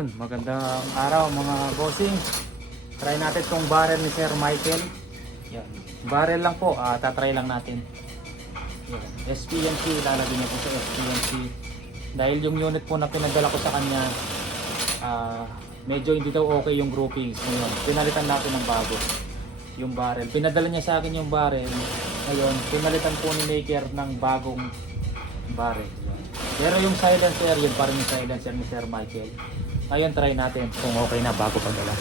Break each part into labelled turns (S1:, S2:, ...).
S1: Magandang araw mga bossing. Try natin tong barrel ni Sir Michael. Yan. Barrel lang po, ah, tatry lang natin. Yan. SPNC, ilalagay niya po sa SPNC. Dahil yung unit po na pinadala ko sa kanya, ah, medyo hindi daw okay yung groupings. Ngayon, pinalitan natin ng bago. Yung barrel. Pinadala niya sa akin yung barrel. Ngayon, pinalitan po ni Maker ng bagong barrel. Yan. Pero yung silencer, yun pa rin yung silencer ni Sir Michael. Ngayon, try natin kung okay na bago padala.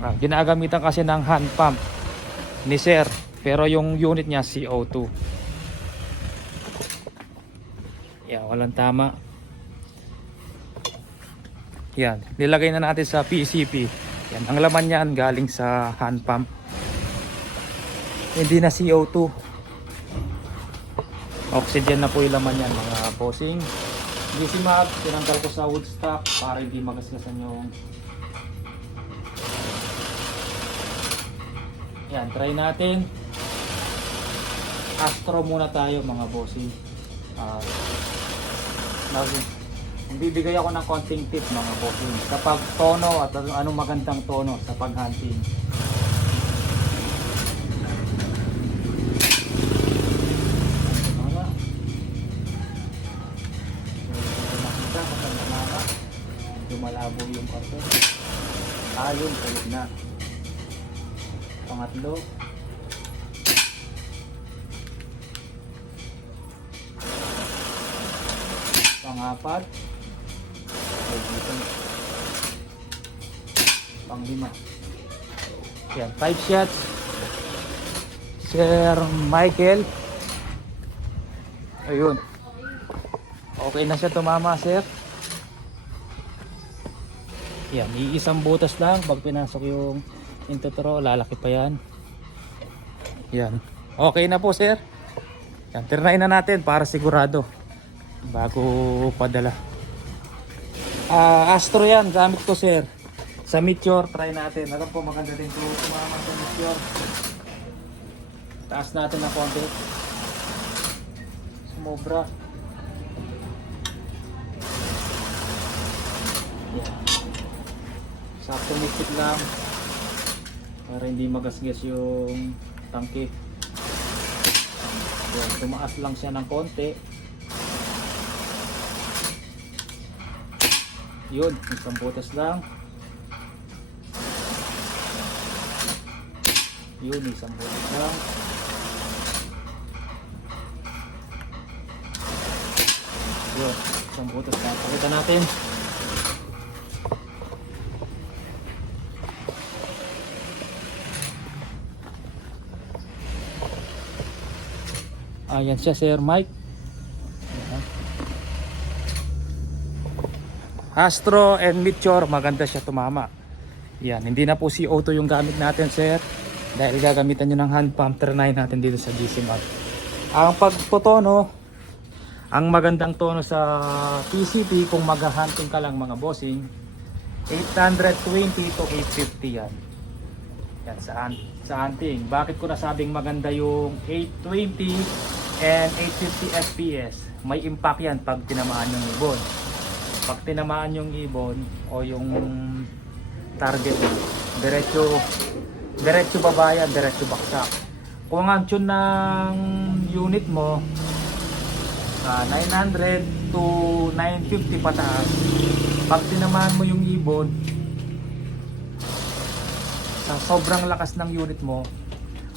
S1: Ah, ginagamitan kasi ng hand pump ni Sir. Pero yung unit niya CO2. Yan, walang tama. Yan, nilagay na natin sa PCP. Yan, ang laman niyan galing sa hand pump. Hindi na CO2. Oxygen na po yung laman yan mga bossing. DC mag, tinanggal ko sa wood stock para hindi magasgasan yung Yan, try natin. Astro muna tayo mga bossing. Ah, nag- Bibigay ako ng konting tip mga bossing. Kapag tono at ano- anong magandang tono sa paghunting. Malabo yung karton. Ayun, kalit na. Pangatlo. Pangapat. Panglima. Yan, 5 shots. Sir Michael. Ayun. Okay na siya tumama, sir. Yan, iisang butas lang pag pinasok yung intuturo, lalaki pa yan. Yan. Okay na po, sir. Yan, tirnain na natin para sigurado bago padala. Ah, Astro yan, gamit ko, sir. Sa Meteor, try natin. Alam po, maganda din ito tumama sa Meteor. Taas natin na konti. Sumobra. Sakto mikit lang para hindi magasgas yung tangke. Yan, tumaas lang siya ng konti. Yun, isang butas lang. Yun, isang butas lang. Yun, isang butas lang. Pakita natin. Ayan siya, Sir Mike. Astro and Meteor, maganda siya tumama. Yan, hindi na po si Auto yung gamit natin, sir. Dahil gagamitan nyo ng hand pump, try natin dito sa GC Mag. Ang pagtotono, ang magandang tono sa PCP kung mag-hunting ka lang mga bossing, 820 to 850 yan. Yan sa, sa hunting. Bakit ko nasabing maganda yung 820 and 850 FPS? May impact yan pag tinamaan yung ibon. Pag tinamaan yung ibon o yung target mo, diretso diretso baba yan, diretso baksak. Kung ang tune ng unit mo ah, 900 to 950 pataas, pag tinamaan mo yung ibon, sa sobrang lakas ng unit mo,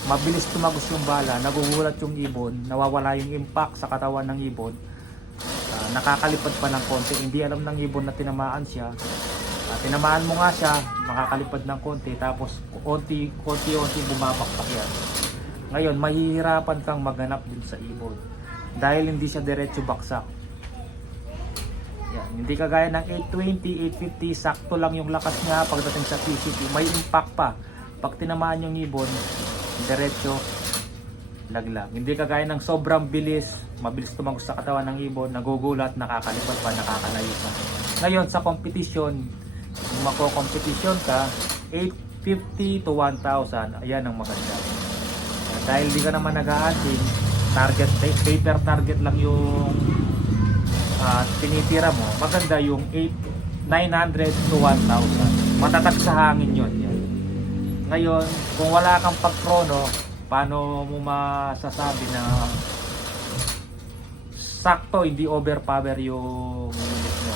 S1: mabilis tumagos yung bala, nagugulat yung ibon, nawawala yung impact sa katawan ng ibon, Ah, nakakalipad pa ng konti, hindi alam ng ibon na tinamaan siya. Ah, tinamaan mo nga siya, makakalipad ng konti, tapos konti, konti-konti bumabakpak yan. Ngayon, mahihirapan kang maghanap din sa ibon dahil hindi siya diretso baksak. Yan, hindi kagaya ng 820, 850, sakto lang yung lakas niya pagdating sa PCP. May impact pa. Pag tinamaan yung ibon, diretso, laglag. Hindi kagaya ng sobrang bilis, mabilis tumagos sa katawan ng ibon, nagugulat, nakakalipad pa, nakakalayo pa. Ngayon, sa competition, kung mako-competition ka, 850 to 1,000, ayan ang maganda. Dahil di ka naman nag-hunting, target, paper target lang yung at tinitira mo, maganda yung 8, 900 to 1,000. Matatag sa hangin yun. Ngayon, kung wala kang pag-chrono, paano mo masasabi na sakto, hindi overpower yung unit mo?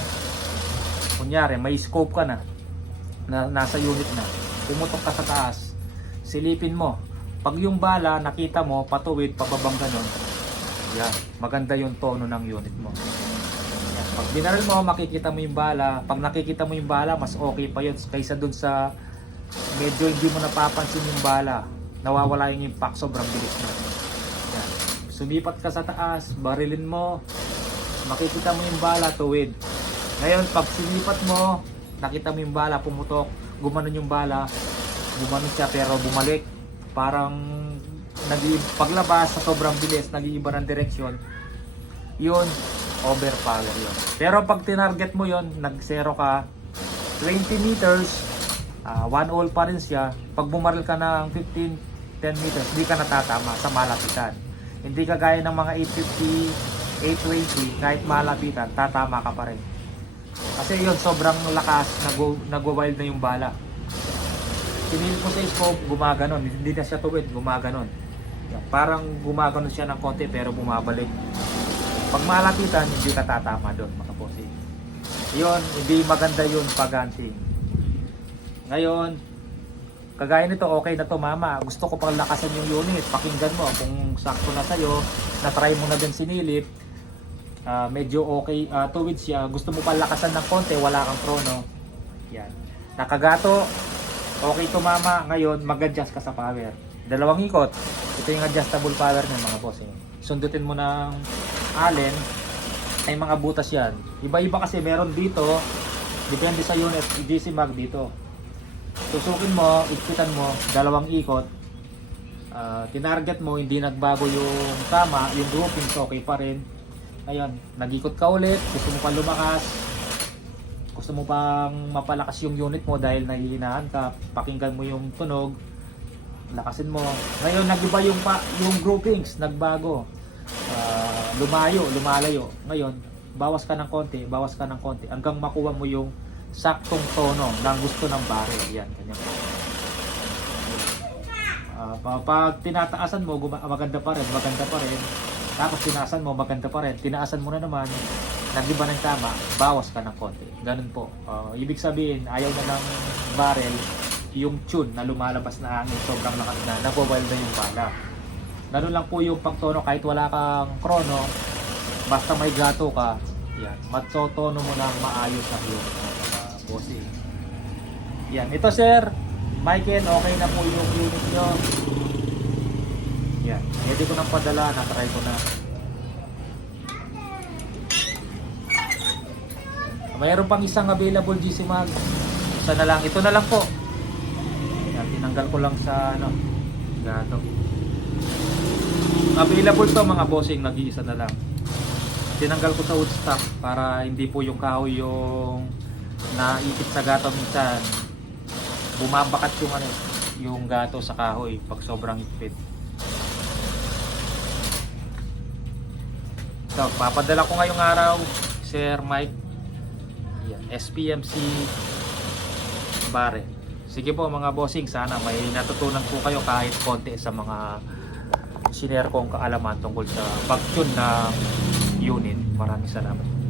S1: Kunyari, may scope ka na, na nasa unit na, pumutok ka sa taas, silipin mo. Pag yung bala, nakita mo, patuwid, pababang ganun, yan, maganda yung tono ng unit mo. Pag binaril mo, makikita mo yung bala. Pag nakikita mo yung bala, mas okay pa yun kaysa dun sa medyo hindi mo napapansin yung bala. Nawawala yung impact, sobrang bilis na. Sumipat ka sa taas, barilin mo, makikita mo yung bala, tuwid. Ngayon, pag sinipat mo, nakita mo yung bala, pumutok, gumanon yung bala, gumanon siya pero bumalik. Parang nag paglabas sa sobrang bilis, nag-iiba ng direksyon. Yun, overpower yun. Pero pag tinarget mo yun, nag-zero ka, 20 meters, ah, one all pa rin siya. Pag bumaril ka ng 15, 10 meters, hindi ka natatama sa malapitan. Hindi ka gaya ng mga 850, 820, kahit malapitan, tatama ka pa rin. Kasi yun, sobrang lakas, nag- nagwa-wild na yung bala. Pinili mo sa scope, gumaganon. Hindi na siya tuwid, gumaganon. Parang gumaganon siya ng konti pero bumabalik. Pag malapitan, hindi ka tatama doon mga. Yun, hindi maganda yun pag hunting. Ngayon, kagaya nito, okay na to mama. Gusto ko pang lakasan yung unit. Pakinggan mo kung sakto na sa'yo. Na-try mo na din sinilip. Ah, medyo okay, uh, tuwid siya. Gusto mo pa lakasan ng konti, wala kang chrono. Yan. Nakagato, okay to mama. Ngayon, mag-adjust ka sa power. Dalawang ikot. Ito yung adjustable power ng mga boss. Eh. Sundutin mo ng allen. Ay mga butas yan. Iba-iba kasi meron dito. Depende sa unit. GC mag dito. Tusukin mo, ikpitan mo, dalawang ikot. Ah, tinarget mo, hindi nagbago yung tama, yung groupings okay pa rin. Ayun, nag-ikot ka ulit, gusto mo pa lumakas, gusto mo pang mapalakas yung unit mo dahil nahihinaan ka, pakinggan mo yung tunog, lakasin mo. Ngayon, nag-iba yung, pa, yung groupings, nagbago. Ah, lumayo, lumalayo. Ngayon, bawas ka ng konti, bawas ka ng konti, hanggang makuha mo yung saktong tono ng gusto ng barrel. Yan, ganyan. Ah, pa- pag tinataasan mo, maganda pa rin, maganda pa rin. Tapos tinaasan mo, maganda pa rin. Tinaasan mo na naman, nag-iba ng tama, bawas ka ng konti. Ganun po. Ah, ibig sabihin, ayaw na ng barrel, yung tune na lumalabas na hangin, sobrang lakas na, nagwawild na yung bala. Ganun lang po yung pagtono, kahit wala kang krono, basta may gato ka, yan, matsotono mo ng maayos ang mga bossing. Yan, ito sir, Michael, okay na po yung unit nyo. Yan, pwede ko nang padala, natry ko na. Mayroon pang isang available GC Mag. Isa na lang, ito na lang po. Yan, tinanggal ko lang sa ano, gato. Available to mga bossing, nag-iisa na lang. Tinanggal ko sa wood para hindi po yung kahoy yung naipit sa gato minsan bumabakat yung ano yung gato sa kahoy pag sobrang ipit. So, papadala ko ngayong araw Sir Mike yan, SPMC Bare. Sige po mga bossing, sana may natutunan po kayo kahit konti sa mga sinare kong kaalaman tungkol sa pag-tune ng unit. Maraming salamat.